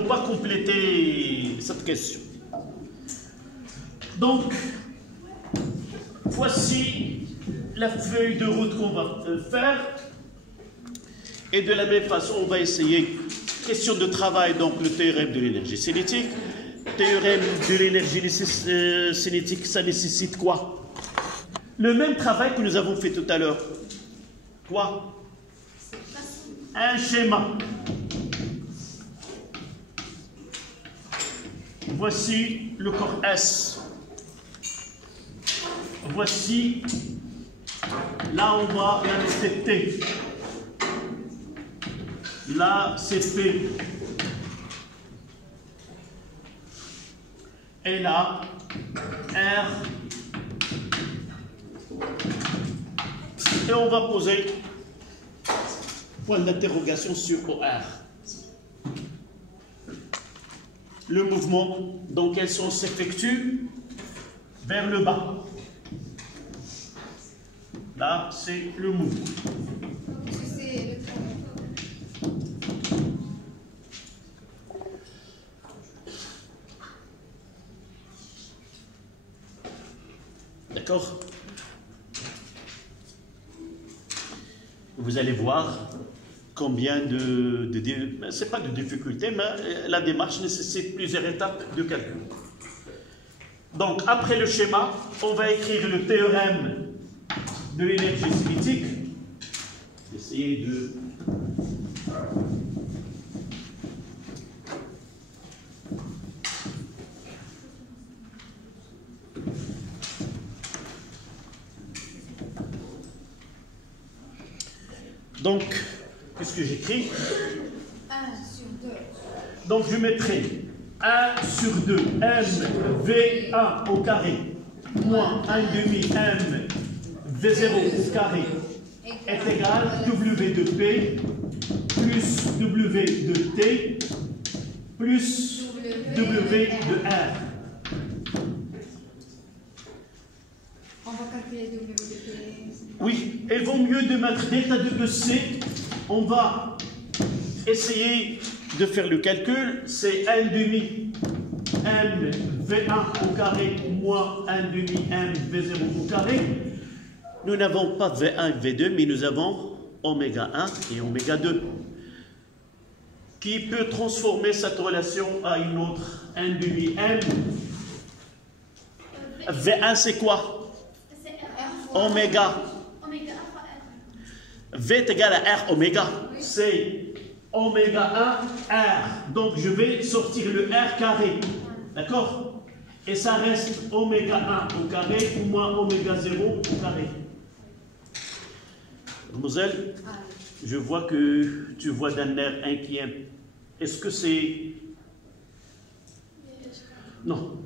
n'avons pas complété cette question. Donc, voici la feuille de route qu'on va faire. Et de la même façon, on va essayer, question de travail, donc le théorème de l'énergie cinétique. Théorème de l'énergie cinétique, ça nécessite quoi? Le même travail que nous avons fait tout à l'heure. Quoi? Un schéma. Voici le corps S. Voici, là on va la mettre T. Là c'est P. Et là, R. Et on va poser point d'interrogation sur OR. Le mouvement dans quel sens s'effectue? Vers le bas. Là, c'est le mouvement. D'accord? Vous allez voir combien c'est pas de difficulté, mais la démarche nécessite plusieurs étapes de calcul. Donc, après le schéma, on va écrire le théorème de l'énergie cinétique. Essayez de... Donc, qu'est-ce que j'écris? 1 sur 2. Donc, je mettrai 1 sur 2, m V1 au carré, moins 1 demi m V0 au carré est égal W de P plus W de T plus W de R. On va calculer W de T. Oui, il vaut mieux de mettre delta de EC. On va essayer de faire le calcul. C'est 1 demi m V1 au carré moins 1 demi m V0 au carré. Nous n'avons pas V1 et V2, mais nous avons oméga 1 et oméga 2. Qui peut transformer cette relation à une autre? 1 demi m. V1 c'est quoi? Oméga. V est égal à R oméga. C'est oméga 1 R. Donc je vais sortir le R carré. D'accord? Et ça reste oméga 1 au carré ou moins oméga 0 au carré. Mademoiselle, je vois que tu vois d'un air inquiet. Est-ce que c'est... Non.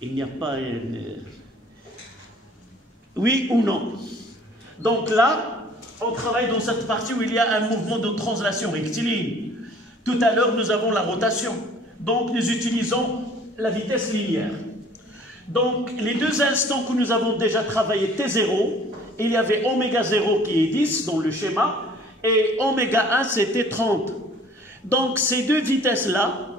Il n'y a pas... Oui ou non? Donc là, on travaille dans cette partie où il y a un mouvement de translation rectiligne. Tout à l'heure, nous avons la rotation. Donc, nous utilisons la vitesse linéaire. Donc, les deux instants que nous avons déjà travaillé, T0, il y avait oméga 0 qui est 10 dans le schéma, et oméga 1, c'était 30. Donc, ces deux vitesses-là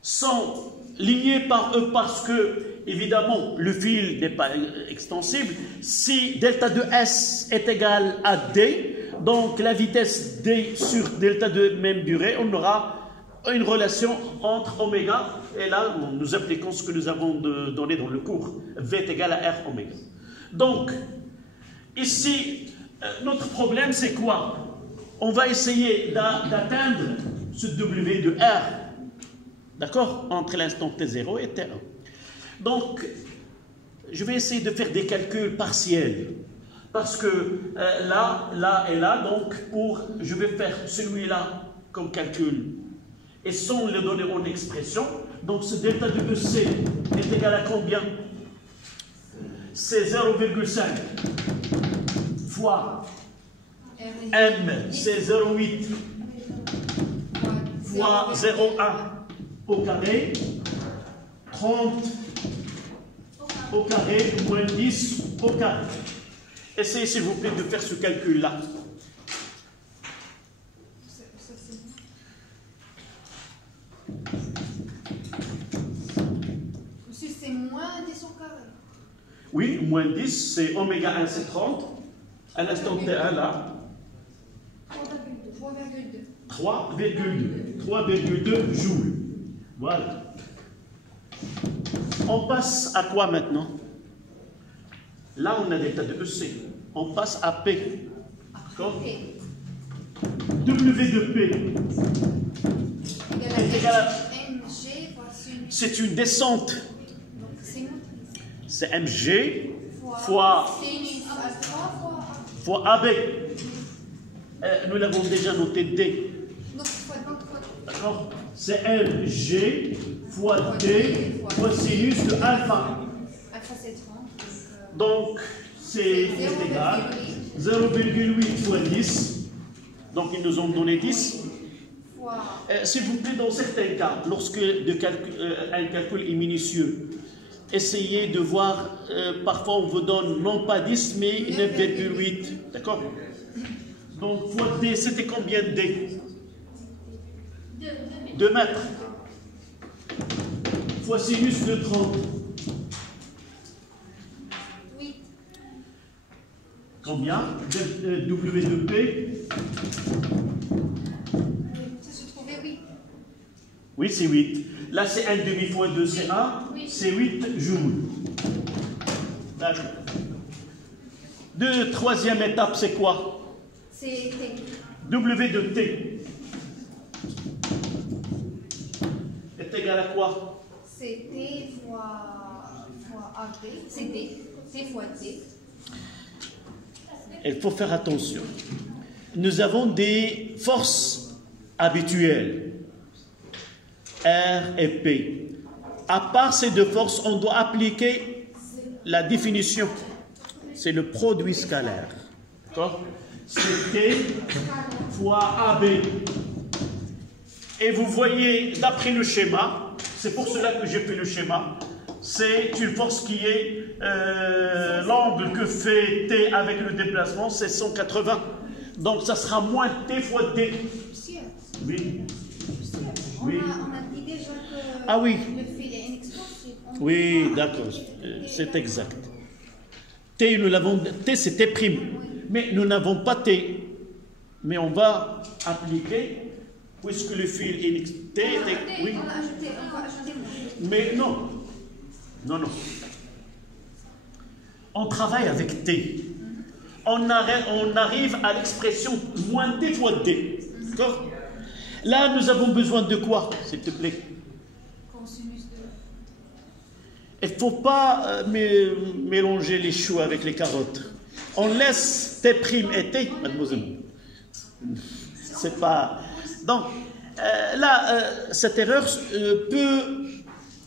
sont liées par eux parce que, évidemment, le fil n'est pas extensible. Si delta de S est égal à D, donc la vitesse D sur delta de même durée, on aura une relation entre oméga, et là, nous appliquons ce que nous avons donné dans le cours. V est égal à R oméga. Donc, ici, notre problème, c'est quoi? On va essayer d'atteindre ce W de R, d'accord, entre l'instant T0 et T1. Donc, je vais essayer de faire des calculs partiels. Parce que là, là et là, donc, je vais faire celui-là comme calcul. Et sans le donner en expression, donc ce delta de EC est égal à combien? C'est 0,5 fois M, c'est 0,8 fois 0,1 au carré, 30 au carré, moins 10 au carré. Essayez s'il vous plaît de faire ce calcul-là. Oui, moins 10, c'est oméga 1, c'est 30. À l'instant T1, là, 3,2 joules. Voilà. On passe à quoi maintenant? Là, on a delta de EC. On passe à P. D'accord? W de P est égal à... C'est une descente. C'est mg fois AB. Nous l'avons déjà noté D. D'accord? C'est mg fois D fois sinus de alpha. Donc, c'est égal 0,8 fois 10. Donc, ils nous ont donné 10. S'il vous plaît, dans certains cas, lorsque un calcul est minutieux, essayez de voir, parfois on vous donne non pas 10, mais 9,8. D'accord? Donc, fois D, c'était combien de D? 2 mètres. Fois sinus de 30. Combien? W de P. Oui, c'est 8. Là, c'est 1,5 fois 2, c'est 1. C'est 8 joules. D'accord. Troisième étape, c'est quoi? C'est T. W de T est égal à quoi? C'est T fois AB. C'est D. T fois D. Il faut faire attention. Nous avons des forces habituelles, R et P. À part ces deux forces, on doit appliquer la définition. C'est le produit scalaire. D'accord? C'est T fois AB. Et vous voyez, d'après le schéma, c'est pour cela que j'ai fait le schéma, c'est une force qui est l'angle que fait T avec le déplacement, c'est 180. Donc ça sera moins T fois D. Oui. Oui. On a dit déjà que ah oui. le fil est inexpansif. Oui, d'accord, c'est exact. T, nous l'avons. T, c'est T'. Mais nous n'avons pas T. Mais on va appliquer, puisque le fil est T. Oui. On va ajouter moins. Mais non. Non, non. On travaille avec T. On arrive à l'expression moins T fois D. D'accord? Là, nous avons besoin de quoi, s'il te plaît? Il ne faut pas mélanger les choux avec les carottes. On laisse T' et T, mademoiselle. C'est pas... Donc, là, cette erreur peut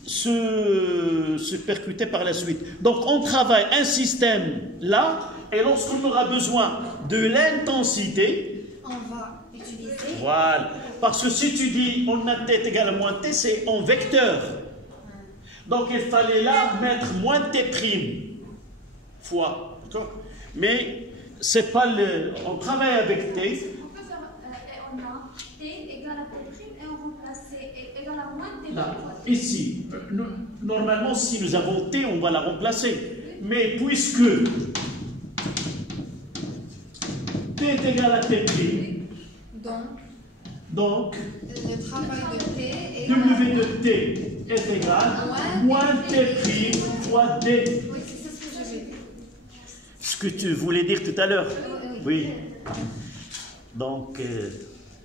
se percuter par la suite. Donc, on travaille un système là, et lorsqu'on aura besoin de l'intensité, on va utiliser... Voilà. Parce que si tu dis on a T égale à moins T, c'est en vecteur. Donc, il fallait là mettre moins T' fois. Mais, c'est pas le... On travaille avec T. On peut faire... on a T égale à T' et on remplace égale à moins T. Là, ici, normalement, si nous avons T, on va la remplacer. Mais puisque T est égal à T', donc le travail de T est W de T est égal à moins T' fois D. Oui, c'est ce que je veux dire. Ce que tu voulais dire tout à l'heure. Oui. Donc,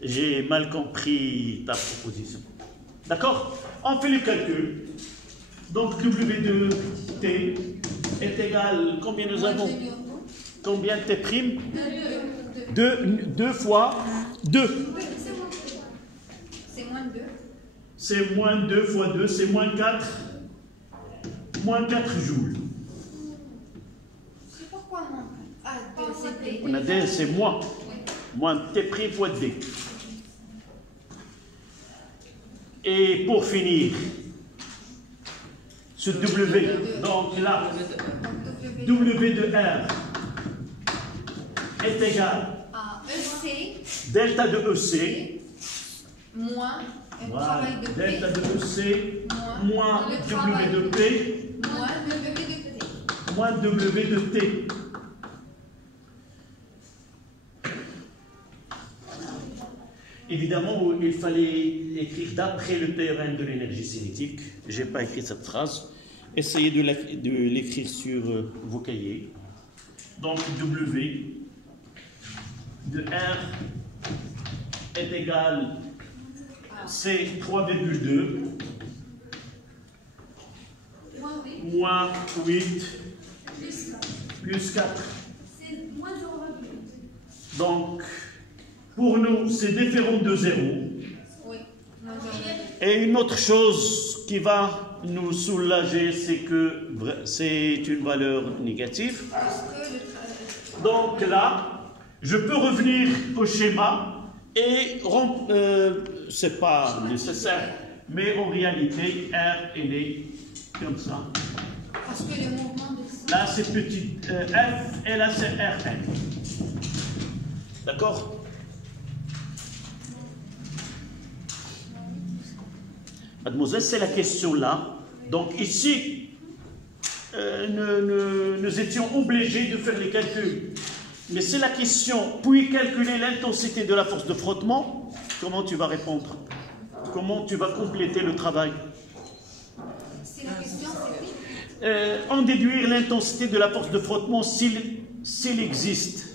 j'ai mal compris ta proposition. D'accord? On fait le calcul. Donc, W de T est égal, combien nous avons? Combien T'? 2 fois 2. C'est moins 2. C'est moins 2 fois 2, c'est moins 4. Moins 4 joules. C'est pourquoi non? Ah, c'est D. On a D, c'est moins. Moins T' fois D. Et pour finir, ce W, donc là, W de R est égal à EC delta de EC moins un voilà, travail de P delta de EC moins W de P moins le W de P. moins W de T. Évidemment, il fallait écrire d'après le théorème de l'énergie cinétique. Je n'ai pas écrit cette phrase. Essayez de l'écrire sur vos cahiers. Donc, W de R est égal à C 3,2 moins 8 plus 4. C'est moins 0,8. Donc, pour nous, c'est différent de 0. Oui. Et une autre chose qui va nous soulager, c'est que c'est une valeur négative. Donc là, je peux revenir au schéma et c'est pas nécessaire, mais en réalité, R, elle est comme ça. Parce que le mouvement de Là, c'est petit F et là, c'est Rn. D'accord? Mademoiselle, c'est la question là. Donc ici, nous étions obligés de faire les calculs. Mais c'est la question, puis calculer l'intensité de la force de frottement, comment tu vas répondre? Comment tu vas compléter le travail? C'est la question, En déduire l'intensité de la force de frottement s'il existe.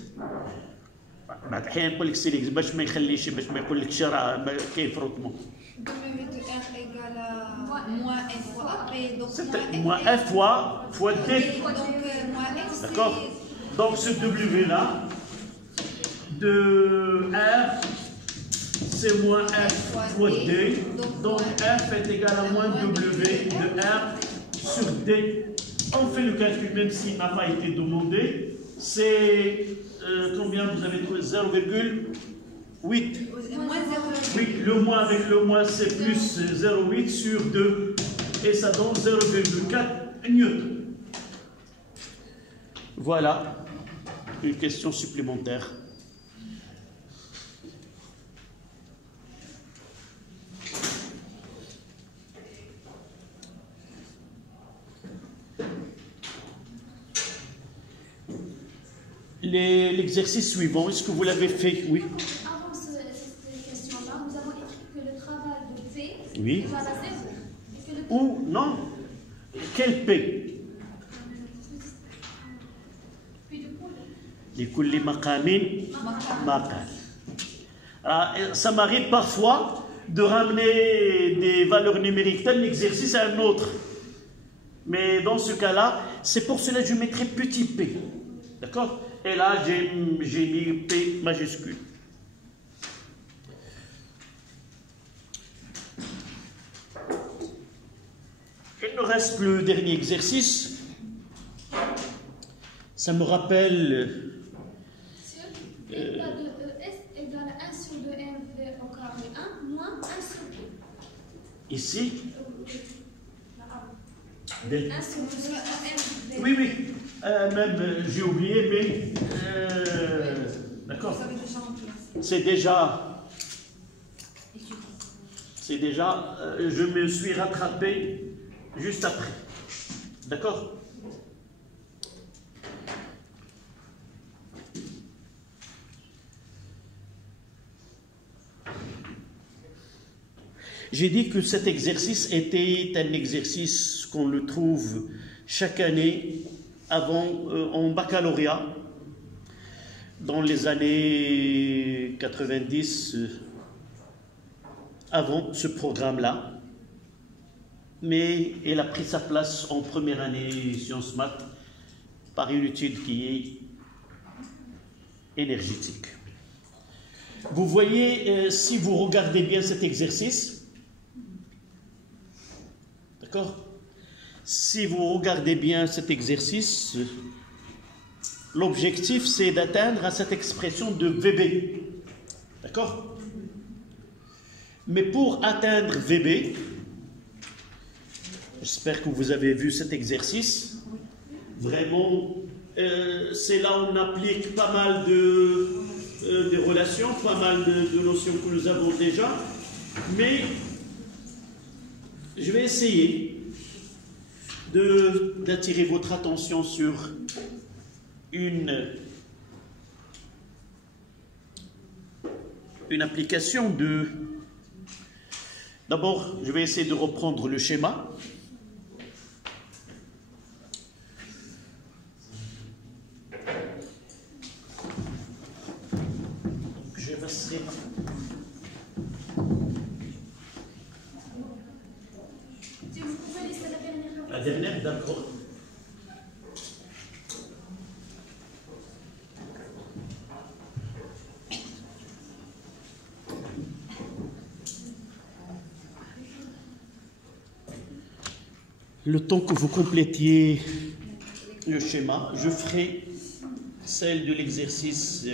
باش ما يخليش باش ما يقول لكش راه كاين فروتمون. W de R égale à moins F fois AP. Donc moins F fois D. Donc moins F. D'accord? Donc ce W là de R, c'est moins F fois D. Donc F est égal à moins W de R sur D. On fait le calcul même s'il n'a pas été demandé. C'est combien vous avez trouvé? 0,8. Oui, le moins avec le moins c'est plus 0,8 sur 2 et ça donne 0,4 newtons. Voilà une question supplémentaire. L'exercice suivant, est-ce que vous l'avez fait? Oui. Avant cette question-là, nous avons écrit que le travail de P Oui. égale à 0. Ou non? Quel P? Puis du coup, لكل مقام مقال. Ça m'arrive parfois de ramener des valeurs numériques d'un exercice à un autre. Mais dans ce cas-là, c'est pour cela que je mettrai petit p. D'accord? Et là, j'ai mis P majuscule. Il nous reste le dernier exercice. Ça me rappelle... état de ES égale à 1 sur 2mv au carré 1 moins 1 sur 2. Ici 1 sur 2mv. Oui, oui. Même, j'ai oublié, mais... D'accord. C'est déjà... je me suis rattrapé juste après. D'accord? J'ai dit que cet exercice était un exercice qu'on le trouve chaque année en baccalauréat, dans les années 90, avant ce programme-là. Mais elle a pris sa place en première année sciences maths par une étude qui est énergétique. Vous voyez, si vous regardez bien cet exercice, d'accord? Si vous regardez bien cet exercice, l'objectif c'est d'atteindre à cette expression de VB. D'accord? Mais pour atteindre VB, j'espère que vous avez vu cet exercice. Vraiment, c'est là où on applique pas mal de relations, pas mal de notions que nous avons déjà. Mais je vais essayer d'attirer votre attention sur une application de... D'abord, je vais essayer de reprendre le schéma. Je passerai... Si vous pouvez laisser la dernière. La dernière, d'accord. Le temps que vous complétiez le schéma, je ferai celle de l'exercice.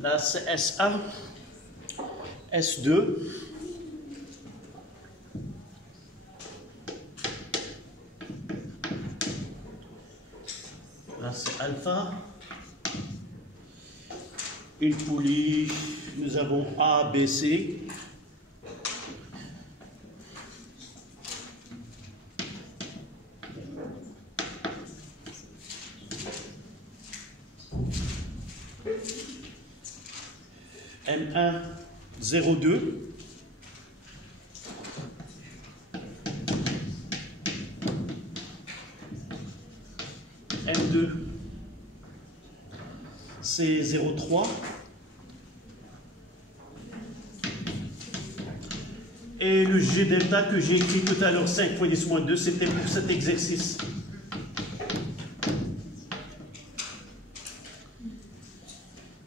Là, c'est S1, S2. Là, c'est alpha. Une poulie, nous avons A, B, C. M1, 02. M2, c'est 03. Et le G delta que j'ai écrit tout à l'heure, 5 fois 10-2, c'était pour cet exercice.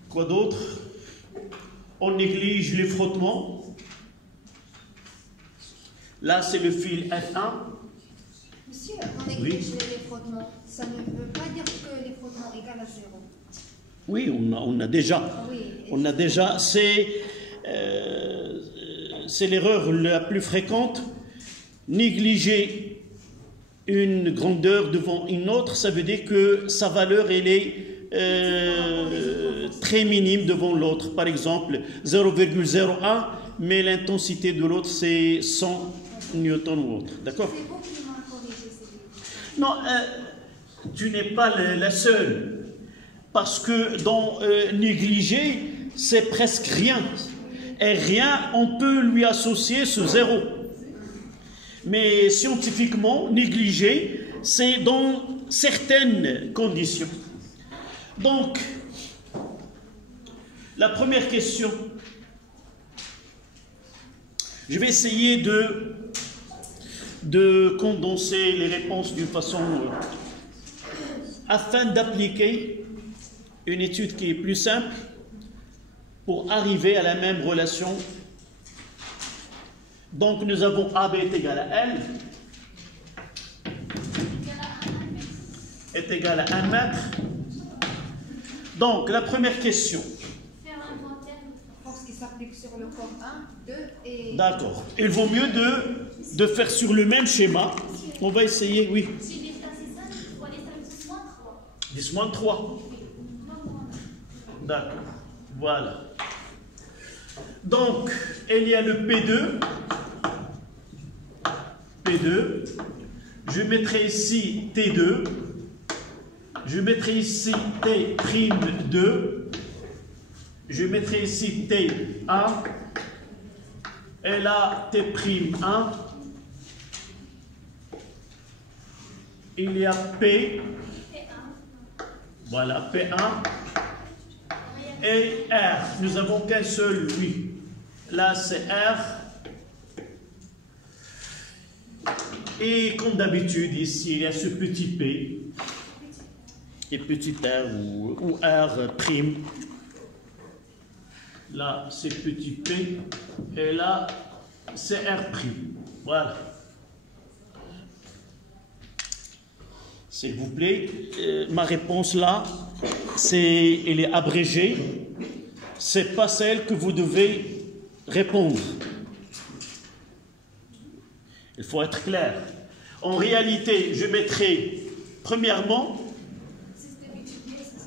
Quoi d'autre? On néglige les frottements. Là, c'est le fil F1. Monsieur, on néglige les frottements. Ça ne veut pas dire que les frottements égale à 0. Oui, on a déjà. Oui. On a déjà. C'est l'erreur la plus fréquente. Négliger une grandeur devant une autre, ça veut dire que sa valeur, elle est très minime devant l'autre. Par exemple, 0,01, mais l'intensité de l'autre, c'est 100 newtons ou autre. D'accord? C'est vous qui m'en corrigé. Non, tu n'es pas la seule. Parce que dans négliger, c'est presque rien. Et rien, on peut lui associer ce zéro. Mais scientifiquement, négliger, c'est dans certaines conditions. Donc, la première question, je vais essayer de condenser les réponses d'une façon afin d'appliquer une étude qui est plus simple pour arriver à la même relation. Donc, nous avons AB est égal à L est égal à 1 mètre. Donc, la première question. Faire l'inventaire de force qui s'applique sur le corps 1, 2 et... D'accord. Il vaut mieux de faire sur le même schéma. On va essayer, oui. Si l'état c'est ça, il faut aller sur 10-3. 10 moins 3. D'accord. Voilà. Donc, il y a le P2. P2. Je mettrai ici T2. Je mettrai ici T'2. Je mettrai ici T1. Et là, T'1. Il y a P. Voilà, P1. Et R. Nous n'avons qu'un seul, oui. Là, c'est R. Et comme d'habitude, ici, il y a ce petit P. Et petit R ou R prime. Là, c'est petit p. Et là, c'est R'. Voilà. S'il vous plaît, ma réponse là, elle est abrégée. C'est pas celle que vous devez répondre. Il faut être clair. En réalité, je mettrai, premièrement,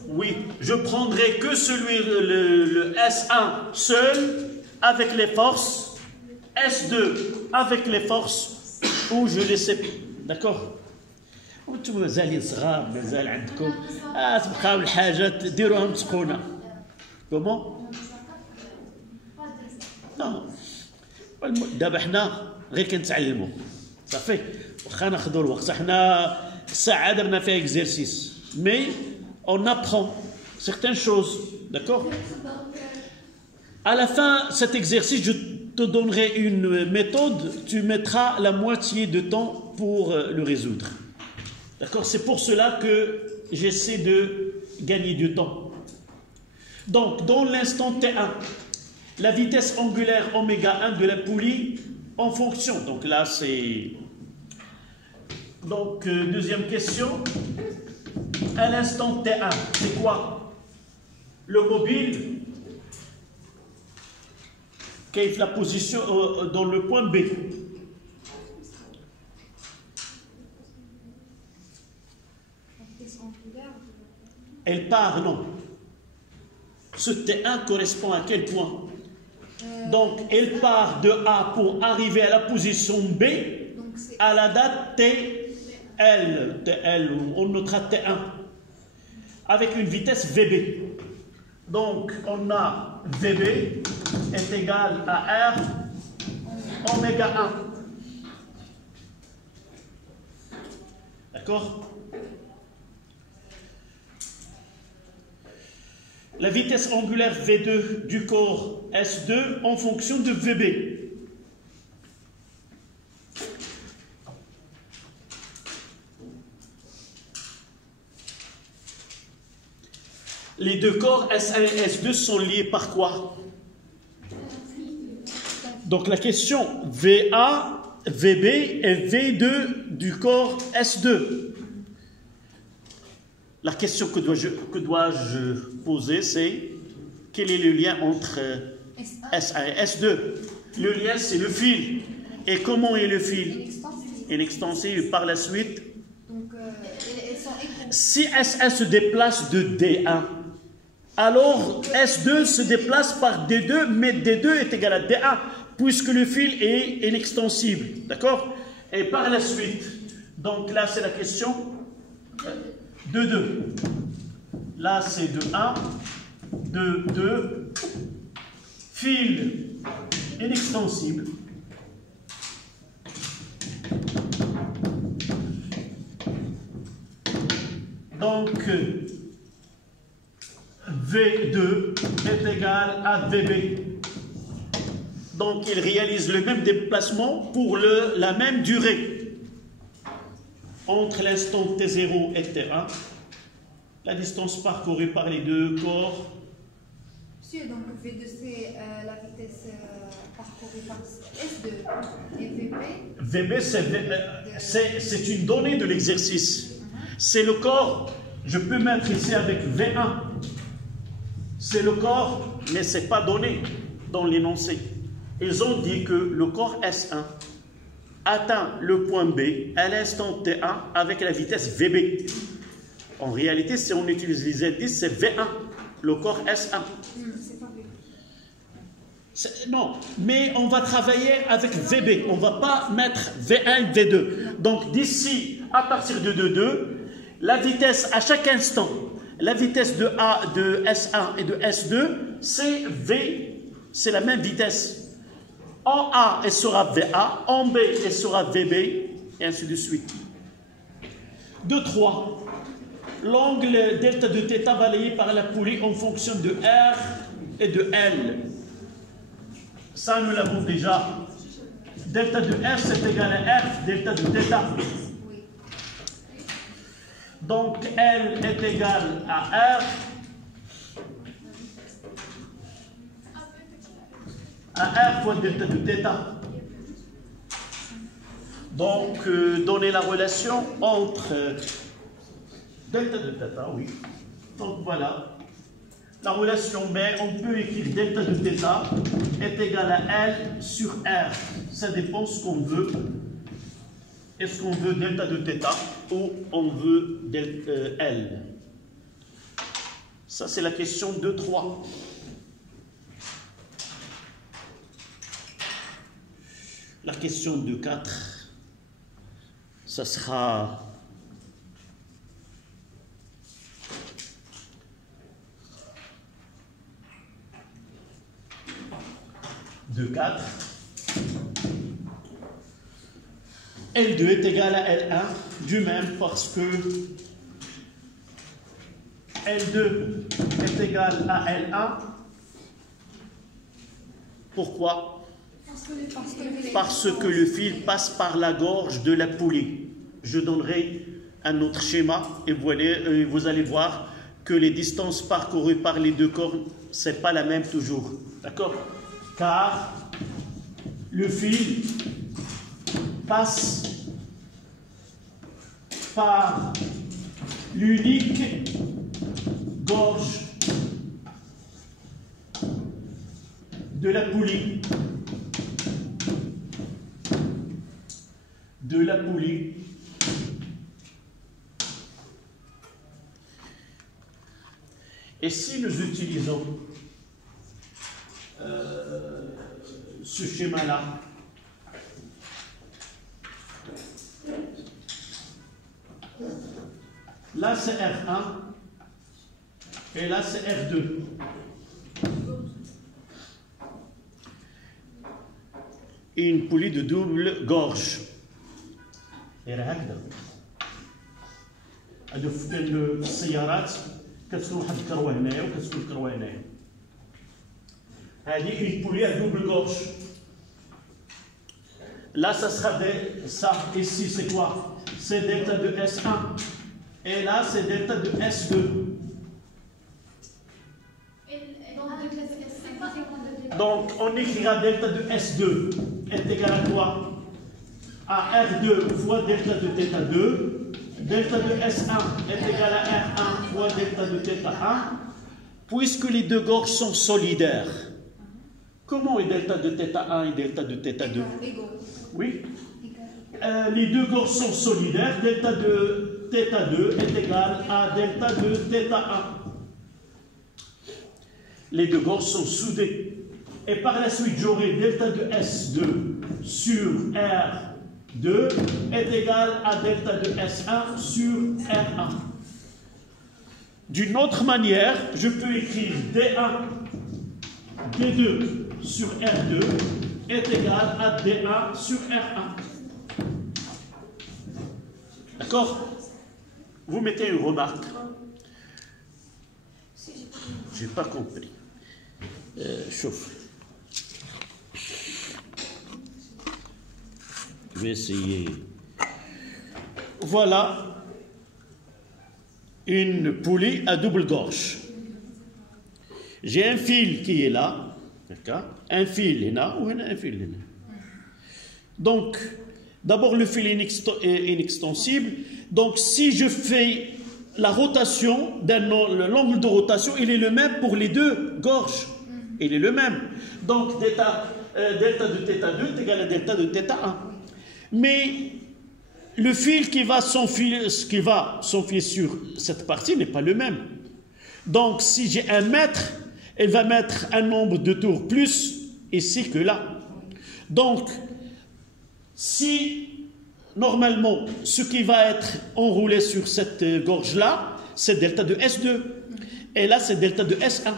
oui, je prendrai que celui, le S1 seul, avec les forces, S2 avec les forces, ou je laissais, d'accord? وانتم مازال صغار مازال عندكم تبقاو الحاجات ديروهم سخونه كومون نو دابا حنا غير كنتعلموا صافي واخا ناخذوا الوقت حنا الساعه درنا فيها اكزرسيس مي on apprend certaines choses d'accord à la fin cet exercice je te donnerai une méthode tu mettras la moitié de temps pour le résoudre. D'accord? C'est pour cela que j'essaie de gagner du temps. Donc, dans l'instant T1, la vitesse angulaire ω1 de la poulie en fonction. Donc là, c'est... Donc, deuxième question. À l'instant T1, c'est quoi? Le mobile, quelle est la position dans le point B? Elle part, non. Ce T1 correspond à quel point? Donc, elle part de A pour arriver à la position B à la date TL, on notera T1, avec une vitesse VB. Donc, on a VB est égal à R ω1. D'accord? La vitesse angulaire V2 du corps S2 en fonction de VB. Les deux corps S1 et S2 sont liés par quoi? Donc la question VA, VB et V2 du corps S2. La question que dois-je poser, c'est quel est le lien entre S1 et S2? Le lien, c'est le fil. Et comment est le fil? Inextensible. Par la suite, si S1 se déplace de D1, alors S2 se déplace par D2, mais D2 est égal à D1, puisque le fil est inextensible. D'accord? Et par la suite, donc là, c'est la question de 2. Là, c'est de 1, de 2, fil inextensible. Donc, V2 est égal à VB. Donc, il réalise le même déplacement pour la même durée. Entre l'instant T0 et T1, la distance parcourue par les deux corps. Monsieur, donc V2 c'est la vitesse parcourue par S2 et VB. VB, c'est une donnée de l'exercice. C'est le corps, je peux mettre ici avec V1. C'est le corps, mais ce n'est pas donné dans l'énoncé. Ils ont dit que le corps S1 atteint le point B à l'instant T1 avec la vitesse VB. En réalité, si on utilise les indices, c'est V1, le corps S1. C'est pas VB. Non, mais on va travailler avec VB. On ne va pas mettre V1 et V2. Donc d'ici, à partir de 2,2, la vitesse à chaque instant, la vitesse de S1 et de S2, c'est V, c'est la même vitesse. En A, elle sera VA, en B, elle sera VB, et ainsi de suite. 2,3. L'angle delta de θ balayé par la poulie en fonction de R et de L. Ça, nous l'avons déjà. Delta de R, c'est égal à R, delta de θ. Donc, L est égal à R à R fois delta de θ. Donc, donner la relation entre delta de θ, oui. Donc voilà, la relation, mais on peut écrire delta de θ est égal à L sur R. Ça dépend ce qu'on veut. Est-ce qu'on veut delta de θ ou on veut L? Ça, c'est la question 2-3. La question 2-4, ça sera L2 est égal à L1 du même parce que L2 est égal à L1. Pourquoi? Parce que le fil passe par la gorge de la poulie. Je donnerai un autre schéma et vous allez voir que les distances parcourues par les deux cornes, ce n'est pas la même toujours. D'accord? Car le fil passe par l'unique gorge de la poulie. Et si nous utilisons ce schéma-là, là c'est R1 et là c'est R2. Une poulie de double gorge. هادو في السيارات كتكون واحد الكروه هنايا وكتكون الكروه هنايا. هذه une poulie à double gorge. Là ça sera ça ici c'est quoi? C'est delta de S1 et là c'est delta de S2. Donc on écrira delta de S2 est égal à quoi? À R2 fois delta de θ2. Delta de S1 est égal à R1 fois delta de θ1. Puisque les deux gorges sont solidaires, comment est delta de θ1 et delta de θ2? Oui. Les deux gorges sont solidaires. Delta de θ2 est égal à delta de θ1. Les deux gorges sont soudées. Et par la suite, j'aurai delta de S2 sur R2 est égal à delta de S1 sur R1. D'une autre manière, je peux écrire D1, D2 sur R2 est égal à D1 sur R1. D'accord? Vous mettez une remarque. Je n'ai pas compris. Chauffe. Je vais essayer. Voilà une poulie à double gorge. J'ai un fil qui est là, d'accord? Un fil est là, ou un fil est là. Donc, d'abord le fil est inextensible. Donc, si je fais la rotation, l'angle de rotation, il est le même pour les deux gorges. Il est le même. Donc, delta de θ2 est égal à delta de θ1. Mais le fil qui va s'enfiler sur cette partie n'est pas le même. Donc, si j'ai 1 mètre, elle va mettre un nombre de tours plus ici que là. Donc, si normalement, ce qui va être enroulé sur cette gorge-là, c'est delta de S2. Et là, c'est delta de S1.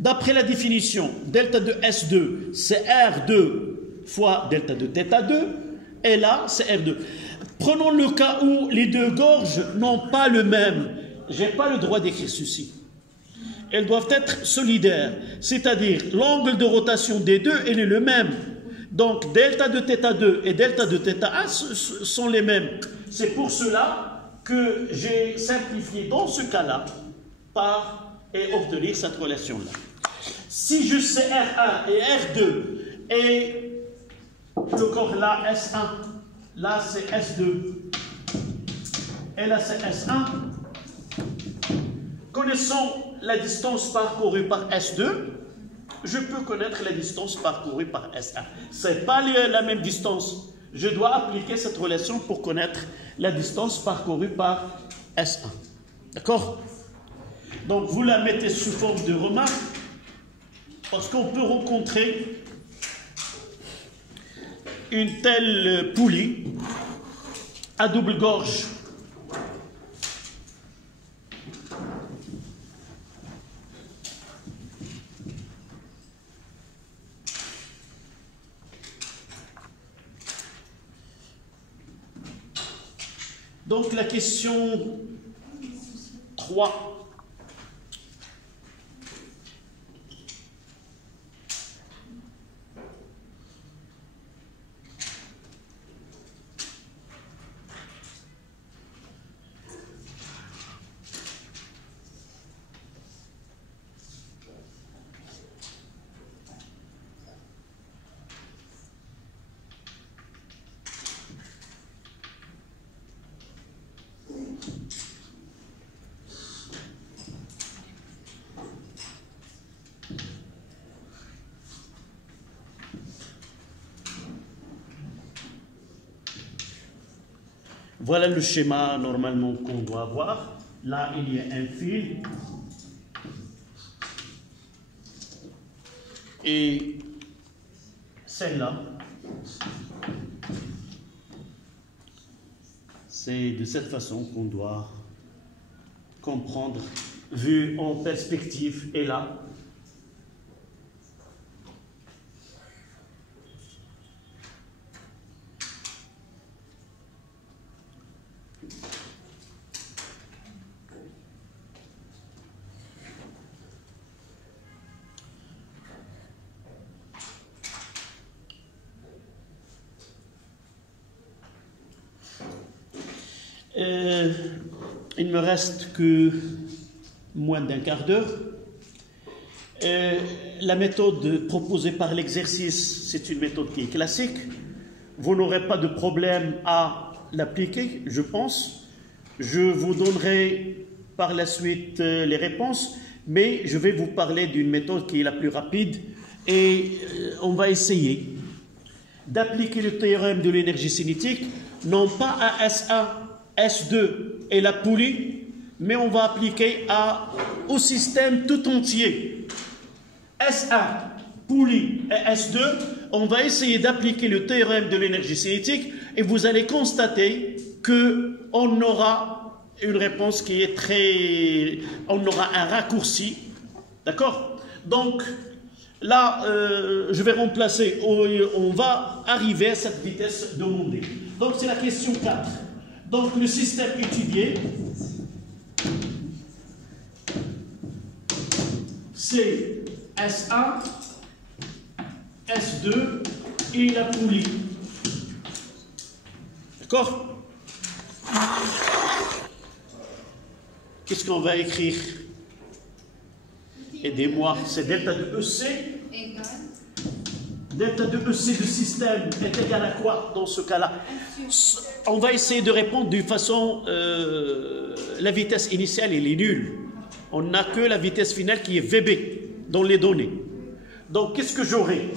D'après la définition, delta de S2, c'est R2 fois delta de θ2. Et là, c'est R2. Prenons le cas où les deux gorges n'ont pas le même. Je n'ai pas le droit d'écrire ceci. Elles doivent être solidaires. C'est-à-dire, l'angle de rotation des deux, il est le même. Donc, delta de θ2 et delta de θ1 sont les mêmes. C'est pour cela que j'ai simplifié dans ce cas-là et obtenir cette relation-là. Si je sais R1 et R2 Et le corps là, S1, là c'est S2, et là c'est S1. Connaissant la distance parcourue par S2, je peux connaître la distance parcourue par S1. Ce n'est pas la même distance. Je dois appliquer cette relation pour connaître la distance parcourue par S1. D'accord? Donc vous la mettez sous forme de remarque, parce qu'on peut rencontrer une telle poulie à double gorge. Donc la question 3. Voilà le schéma normalement qu'on doit avoir. Là, il y a un fil. Et celle-là, c'est de cette façon qu'on doit comprendre, vu en perspective, et là. Il me reste que moins d'un quart d'heure. La méthode proposée par l'exercice, c'est une méthode qui est classique. Vous n'aurez pas de problème à l'appliquer, je pense. Je vous donnerai par la suite les réponses, mais je vais vous parler d'une méthode qui est la plus rapide et on va essayer d'appliquer le théorème de l'énergie cinétique, non pas à S1, S2 et la poulie, mais on va appliquer au système tout entier. S1, poulie et S2, on va essayer d'appliquer le théorème de l'énergie cinétique et vous allez constater qu'on aura une réponse qui est on aura un raccourci, d'accord? Donc, là, je vais remplacer, on va arriver à cette vitesse demandée. Donc, c'est la question 4. Donc, le système étudié, c'est S1, S2 et la poulie. D'accord? Qu'est-ce qu'on va écrire? Aidez-moi, c'est delta de EC. Delta de EC de système est égal à quoi dans ce cas-là? On va essayer de répondre d'une façon, la vitesse initiale elle est nulle. On n'a que la vitesse finale qui est VB dans les données. Donc qu'est-ce que j'aurai?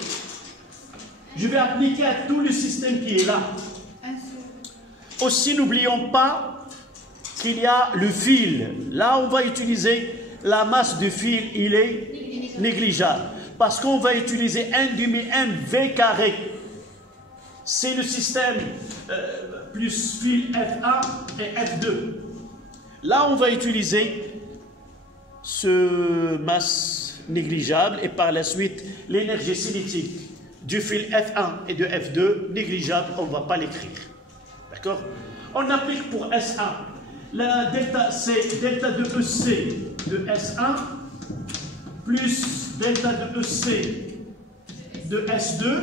Je vais appliquer à tout le système qui est là. Aussi, n'oublions pas qu'il y a le fil. Là, on va utiliser la masse de fil, il est négligeable. Parce qu'on va utiliser 1 demi mv carré. C'est le système plus fil F1 et F2. Là, on va utiliser ce masse négligeable et par la suite, l'énergie cinétique du fil F1 et de F2 négligeable, on ne va pas l'écrire. D'accord? On applique pour S1. La delta, c'est delta de EC de S1 plus delta de EC de S2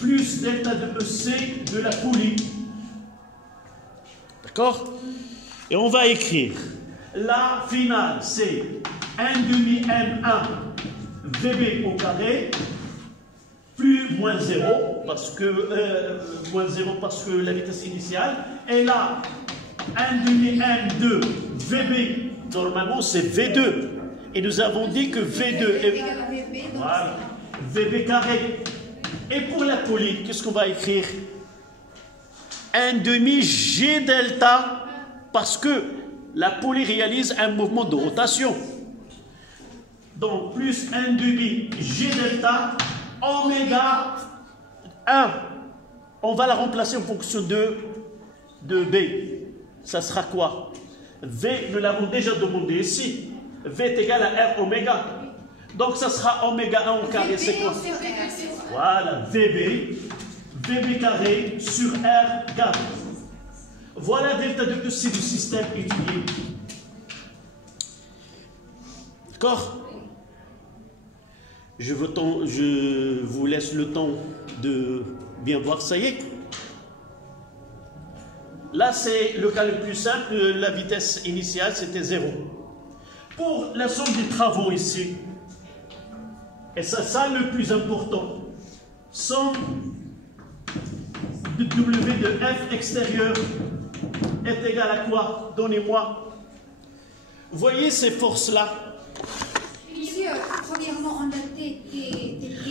plus delta de EC de la poulie. D'accord? Et on va écrire la finale, c'est 1 demi M1 VB au carré plus moins 0 parce que la vitesse initiale. Et là, 1 demi M2 VB, normalement c'est V2. Et nous avons dit que V2 est voilà, VB carré. Et pour la poulie, qu'est-ce qu'on va écrire? 1 demi G delta, parce que la poulie réalise un mouvement de rotation. Donc, plus 1 demi G delta, oméga 1. On va la remplacer en fonction de B. Ça sera quoi? V, nous l'avons déjà demandé ici. V est égal à R oméga. Donc, ça sera oméga 1 au carré, c'est quoi? Voilà, VB carré sur R carré. Voilà delta de E, c'est du système étudié. D'accord? Je vous laisse le temps de bien voir, ça y est. Là, c'est le cas le plus simple, la vitesse initiale, c'était 0. Pour la somme des travaux ici, et ça le plus important, somme de W de F extérieur est égal à quoi? Donnez-moi. Voyez ces forces-là. Ici, premièrement, on a T.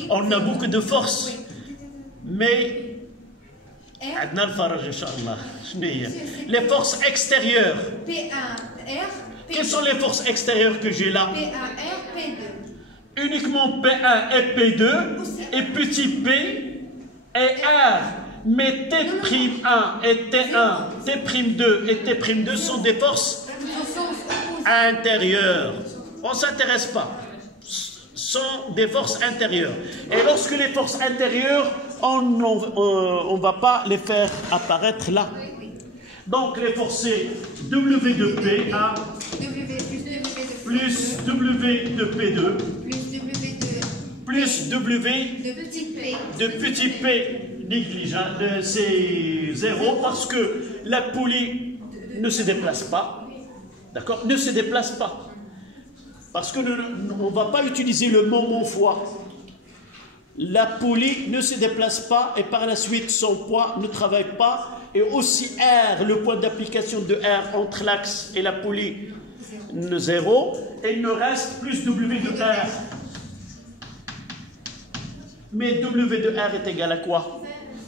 On a beaucoup de forces. Mais, les forces extérieures. P1, R, P2. Quelles sont les forces extérieures que j'ai là? P1, R, P2. Uniquement P1 et P2 et petit p et R. Mais T'1 et T1, T'2 et T'2 sont des forces intérieures. On ne s'intéresse pas. Sont des forces intérieures. Et lorsque les forces intérieures, on ne va pas les faire apparaître là. Donc les forces c'est W de P1 plus W de P2 plus W de petit p négligeable, c'est 0 parce que la poulie ne se déplace pas. D'accord? Ne se déplace pas. Parce que on ne va pas utiliser le moment fois. La poulie ne se déplace pas et par la suite son poids ne travaille pas. Et aussi R, le point d'application de R entre l'axe et la poulie, 0. Et il nous reste plus W de R. Mais W de R est égal à quoi?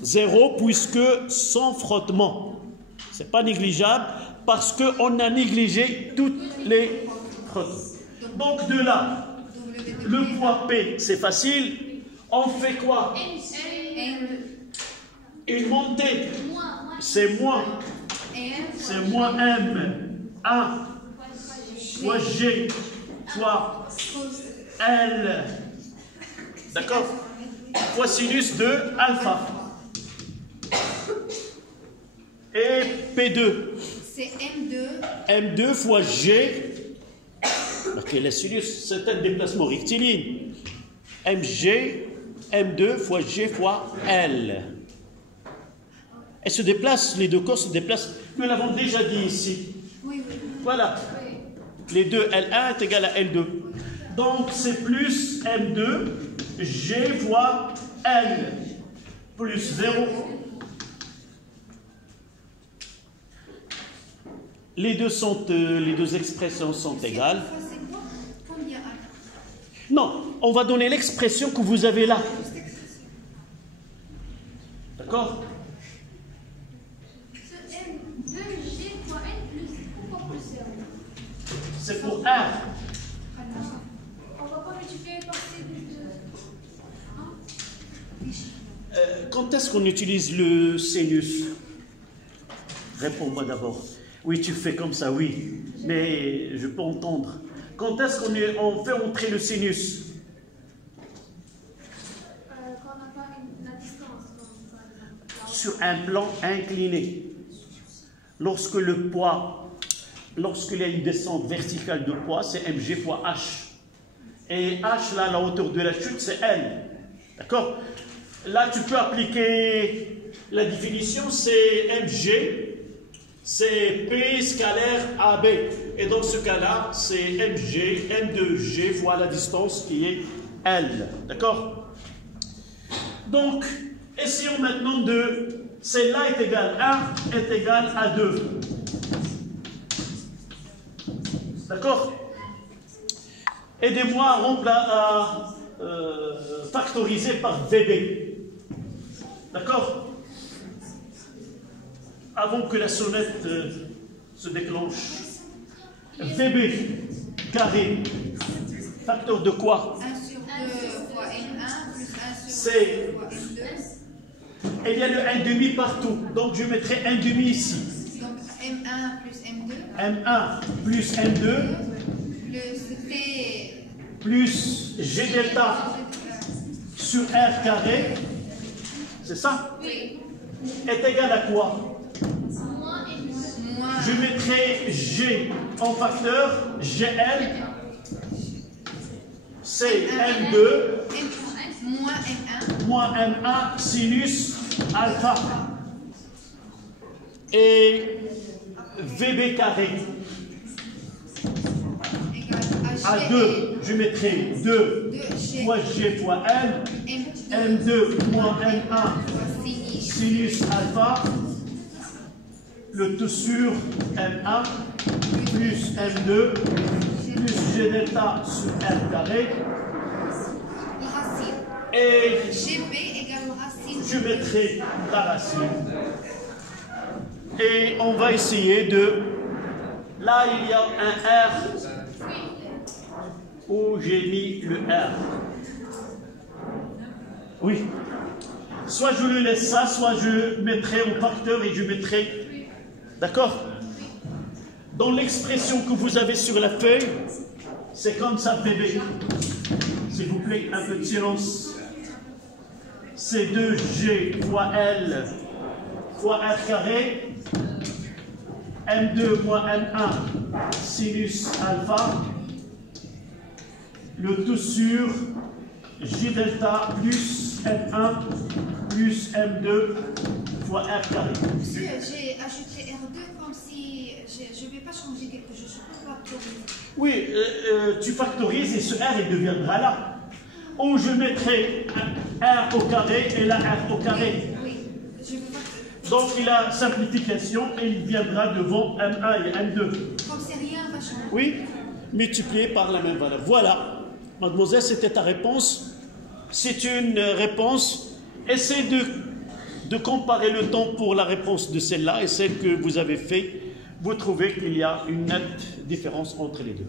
0, puisque sans frottement. Ce n'est pas négligeable parce qu'on a négligé toutes les frottements. Donc de là, le poids P, c'est facile. On fait quoi? Une montée. C'est moins. C'est moins M1 fois G fois L. D'accord? Fois sinus de alpha. Et P2. C'est M2. M2 fois G. Ok, la sinus, c'est un déplacement rectiligne. MG, M2 fois G fois L. Elle se déplace, les deux corps se déplacent. Nous l'avons déjà dit ici. Oui. Voilà. Les deux L1 est égal à L2. Donc c'est plus M2, G fois L, plus 0. Les deux expressions sont égales. Non, on va donner l'expression que vous avez là. D'accord? C'est pour R. On va pas multiplier par C2. Quand est-ce qu'on utilise le sinus? Réponds-moi d'abord. Oui, tu fais comme ça, oui. Mais je peux entendre. Quand est-ce qu'on fait entrer le sinus? Quand on n'a pas la distance. Sur un plan incliné. Lorsqu'il y a une descente verticale de poids, c'est mg fois h. Et h, là, la hauteur de la chute, c'est L. D'accord? Là, tu peux appliquer la définition, c'est mg, c'est P scalaire AB. Et dans ce cas-là, c'est mg, m de g fois la distance qui est L. D'accord? Donc, essayons maintenant de... Celle-là est égale à 1 est égale à 2. D'accord? Aidez-moi à factoriser par VB. D'accord? Avant que la sonnette se déclenche. VB carré, facteur de quoi? 1 sur 2 fois M1 plus 1 sur C'est... 2 fois M2. Il y a le 1,5 partout, donc je mettrai 1,5 ici. Donc M1 plus M2. M1 plus M2 Le c'était plus G delta sur R carré, c'est ça? Oui. Est égal à quoi? Moins et moins. moins Je mettrai G en facteur, GL, c'est M2 moins M1 moins M1 sinus alpha. Et VB carré égale à 2, je mettrai 2 G fois G fois L, M2 moins M1 sinus alpha, le tout sur M1 plus M2 plus G delta sur R carré, racine. et GB égale racine. je mettrai la racine. Et on va essayer de... Là, il y a un R où j'ai mis le R. Oui. Soit je le laisse ça, soit je mettrai au facteur et je mettrai... D'accord? Dans l'expression que vous avez sur la feuille, c'est comme ça, bébé. S'il vous plaît, un peu de silence. C'est 2G fois L fois R carré, M2 moins M1 sinus alpha, le tout sur J delta plus M1 plus M2 fois R carré. Monsieur, j'ai ajouté R2 comme si je ne vais pas changer quelque chose. Je peux pas factoriser. Oui, tu factorises et ce R il deviendra là. Ou je mettrai R au carré et la R au carré. Oui, je veux pas. Donc il a simplification et il viendra devant M1 et M2. Comme si rien va changer. Oui, multiplié par la même valeur. Voilà, mademoiselle, c'était ta réponse. C'est une réponse. Essayez de comparer le temps pour la réponse de celle-là et celle que vous avez fait. Vous trouvez qu'il y a une nette différence entre les deux.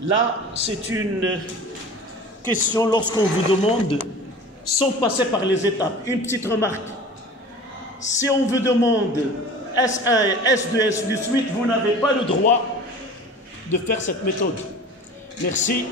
Là, c'est une question lorsqu'on vous demande, sans passer par les étapes, une petite remarque. Si on vous demande S1 et S2, S8, vous n'avez pas le droit de faire cette méthode. Merci.